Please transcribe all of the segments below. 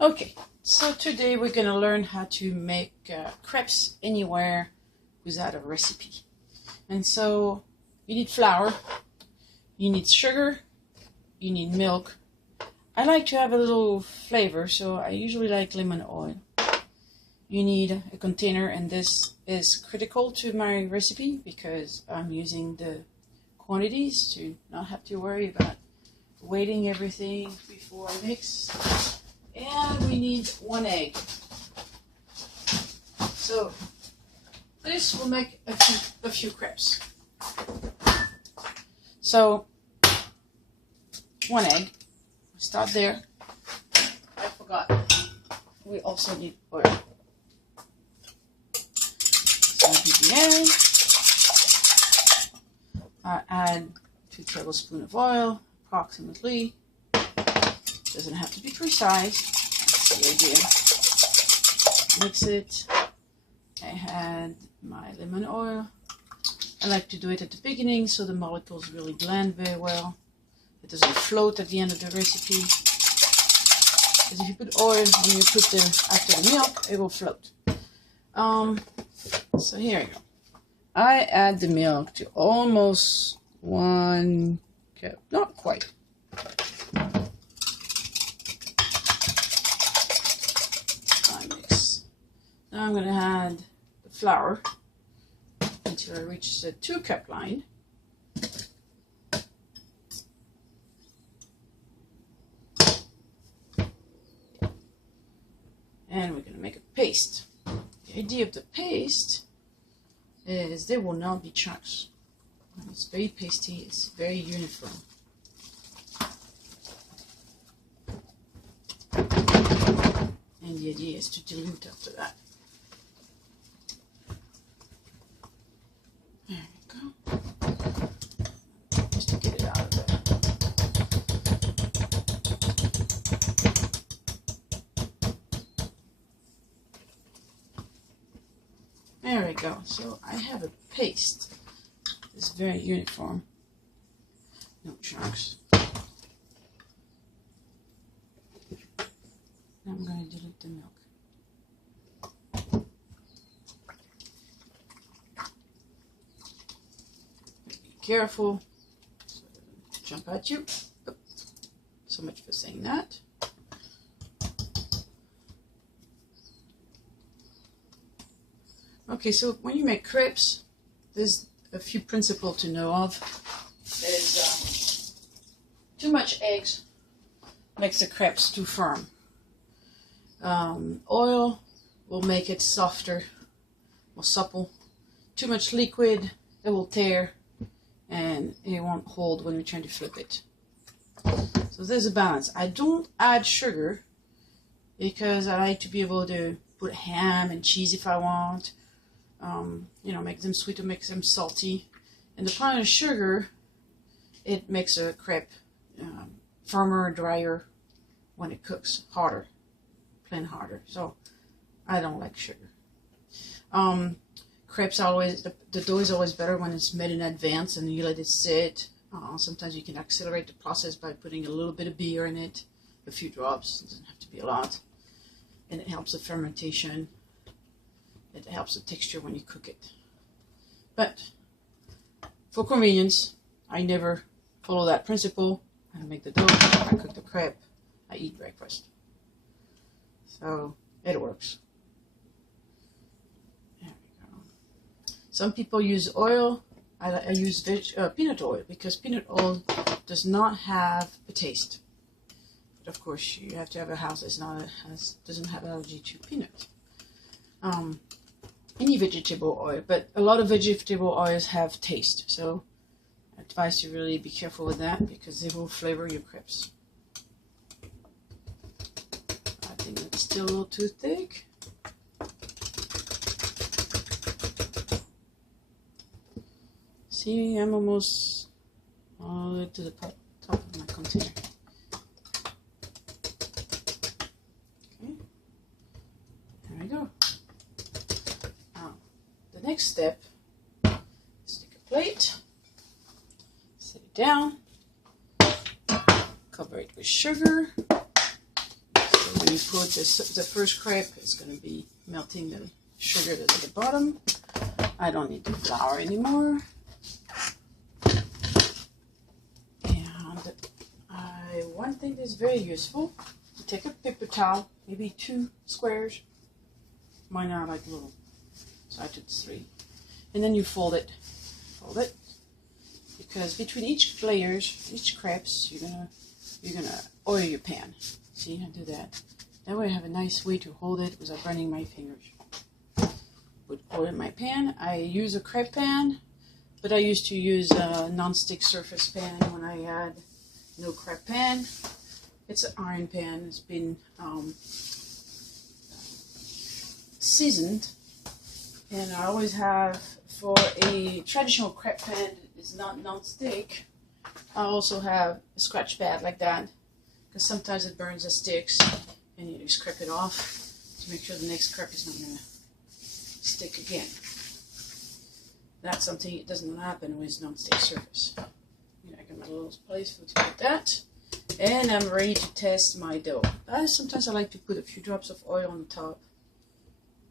Okay, so today we're going to learn how to make crepes anywhere without a recipe. And so you need flour, you need sugar, you need milk. I like to have a little flavor, so I usually like lemon oil. You need a container, and this is critical to my recipe because I'm using the quantities to not have to worry about weighting everything before I mix. And we need 1 egg. So this will make a few crepes. So 1 egg. Start there. I forgot. We also need oil. So I beat the egg. I add 2 tablespoons of oil, approximately. Doesn't have to be precise. That's the idea. Mix it. I add my lemon oil. I like to do it at the beginning so the molecules really blend very well. It doesn't float at the end of the recipe. Because if you put oil when you put after the milk, it will float. So here you go. I add the milk to almost 1 cup. Not quite. Now I'm going to add the flour until I reach the 2 cup line. And we're going to make a paste. The idea of the paste is there will not be chunks. It's very pasty, it's very uniform. And the idea is to dilute after that. There we go. Just to get it out of there. There we go. So I have a paste. It's very uniform. No chunks. Now I'm going to dilute the milk. Careful, so it doesn't jump at you. Oh, so much for saying that. Okay, so when you make crepes, there's a few principles to know of. There's too much eggs makes the crepes too firm. Oil will make it softer, more supple. Too much liquid, it will tear. And it won't hold when you're trying to flip it. So there's a balance. I don't add sugar because I like to be able to put ham and cheese if I want. Make them sweet or make them salty. And the point of sugar, it makes a crepe firmer, drier when it cooks, harder, plain harder. So I don't like sugar. Crepes always, the dough is always better when it's made in advance and you let it sit. Sometimes you can accelerate the process by putting a little bit of beer in it, a few drops. It doesn't have to be a lot. And it helps the fermentation. It helps the texture when you cook it. But for convenience, I never follow that principle. I make the dough, I cook the crepe, I eat breakfast. So it works. Some people use oil. I use peanut oil because peanut oil does not have a taste. But of course, you have to have a house that doesn't have allergy to peanut. Any vegetable oil, but a lot of vegetable oils have taste. So I advise you really be careful with that because they will flavor your crepes. I think it's still a little too thick. See, I'm almost all the way to the top of my container. Okay, there we go. Now, the next step is take a plate, set it down, cover it with sugar. So when you put the first crepe, it's going to be melting the sugar that's at the bottom. I don't need the flour anymore. And one thing that's very useful, you take a paper towel, maybe 2 squares. Mine are like little, so I took 3. And then you fold it. Because between each layers, each crepes, you're gonna oil your pan. See, I do that. That way I have a nice way to hold it without burning my fingers. Put oil in my pan. I use a crepe pan, but I used to use a non-stick surface pan when I had no crepe pan. It's an iron pan. It's been seasoned, and I always have, for a traditional crepe pan it's not non-stick, I also have a scratch pad like that, because sometimes it burns the sticks and you just scrape it off to make sure the next crepe is not going to stick again. That's something that doesn't happen with non-stick surface. I got my little place to put that, and I'm ready to test my dough. Sometimes I like to put a few drops of oil on the top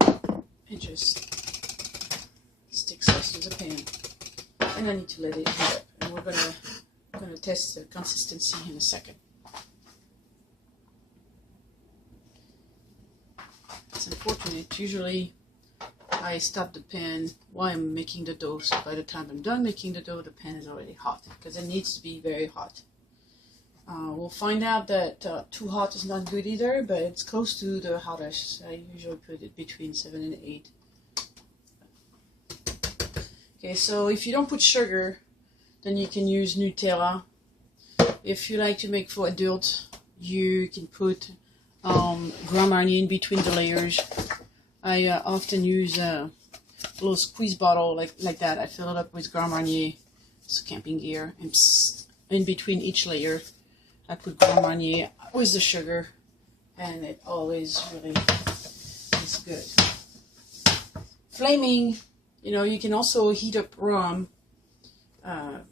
and just stick close to the pan. And I need to let it heat up, and we're gonna test the consistency in a second. It's unfortunate. Usually I stop the pan while I'm making the dough, so by the time I'm done making the dough, the pan is already hot, because it needs to be very hot. We'll find out that too hot is not good either, but it's close to the hottest. I usually put it between 7 and 8. Okay, so if you don't put sugar, then you can use Nutella. If you like to make for adults, you can put Grand Marnier in between the layers. I often use a little squeeze bottle like that. I fill it up with Grand Marnier, it's camping gear, and in between each layer I put Grand Marnier with the sugar, and it always really is good. Flaming. You can also heat up rum, fire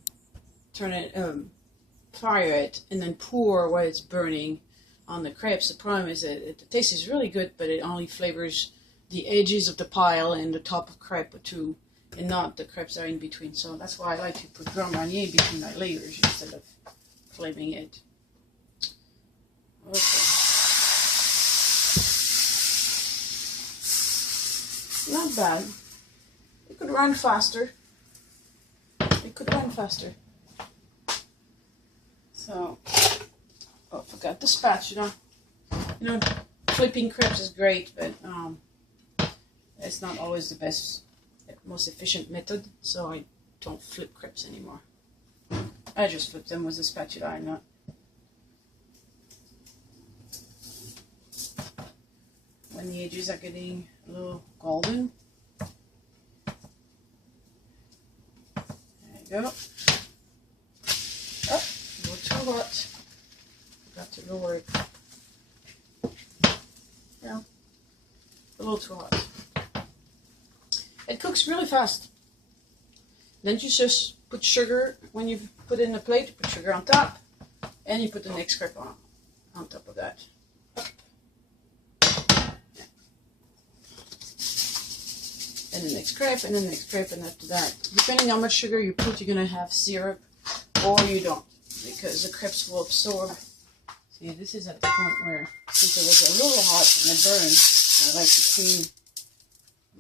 it, and then pour while it's burning on the crepes. The problem is that the taste is really good, but it only flavors the edges of the pile and the top of crepe too, and not the crepes that are in between. So that's why I like to put Grand Marnier between my layers instead of flaming it. Okay. Not bad. It could run faster. So, oh, forgot the spatula. Flipping crepes is great, but it's not always the most efficient method. So I don't flip crepes anymore. I just flip them with a spatula and not. When the edges are getting a little golden. There you go. Oh, a little too hot. Forgot to lower it. Yeah, a little too hot. It cooks really fast. Then you just put sugar, when you put it in the plate, you put sugar on top, and you put the next crepe on top of that. And the next crepe, and the next crepe, and after that, depending on how much sugar you put, you're going to have syrup, or you don't, because the crepes will absorb. See, this is at the point where, since it was a little hot and it burned, I like to clean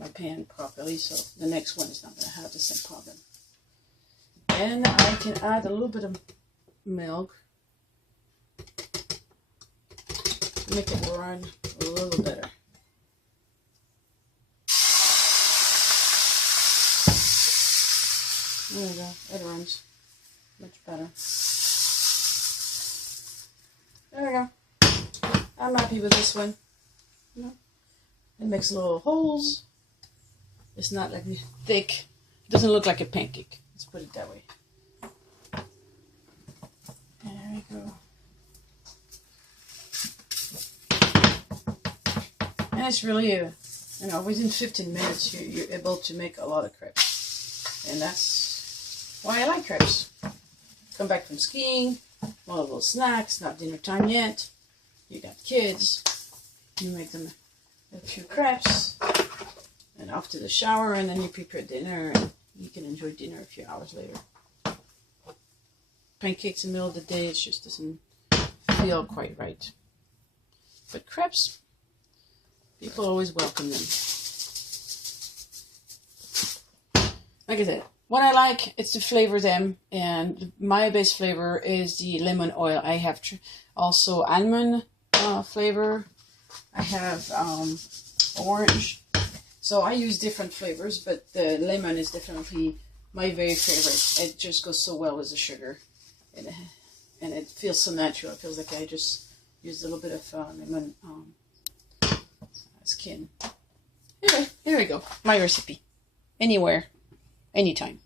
my pan properly, so the next one is not going to have the same problem. And I can add a little bit of milk to make it run a little better. There we go, it runs much better. There we go. I'm happy with this one. It makes little holes. It's not like thick. It doesn't look like a pancake. Let's put it that way. There we go. And it's really, within 15 minutes you're able to make a lot of crepes. And that's why I like crepes. Come back from skiing, want a little snacks, not dinner time yet. You got kids. You make them a few crepes, and off to the shower, and then you prepare dinner, and you can enjoy dinner a few hours later. Pancakes in the middle of the day, it just doesn't feel quite right. But crepes, people always welcome them. Like I said, what I like is to flavor them, and my base flavor is the lemon oil. I have also almond flavor. I have orange. So I use different flavors, but the lemon is definitely my very favorite. It just goes so well with the sugar, and it feels so natural. It feels like I just used a little bit of lemon skin. Anyway, here we go. My recipe. Anywhere. Anytime.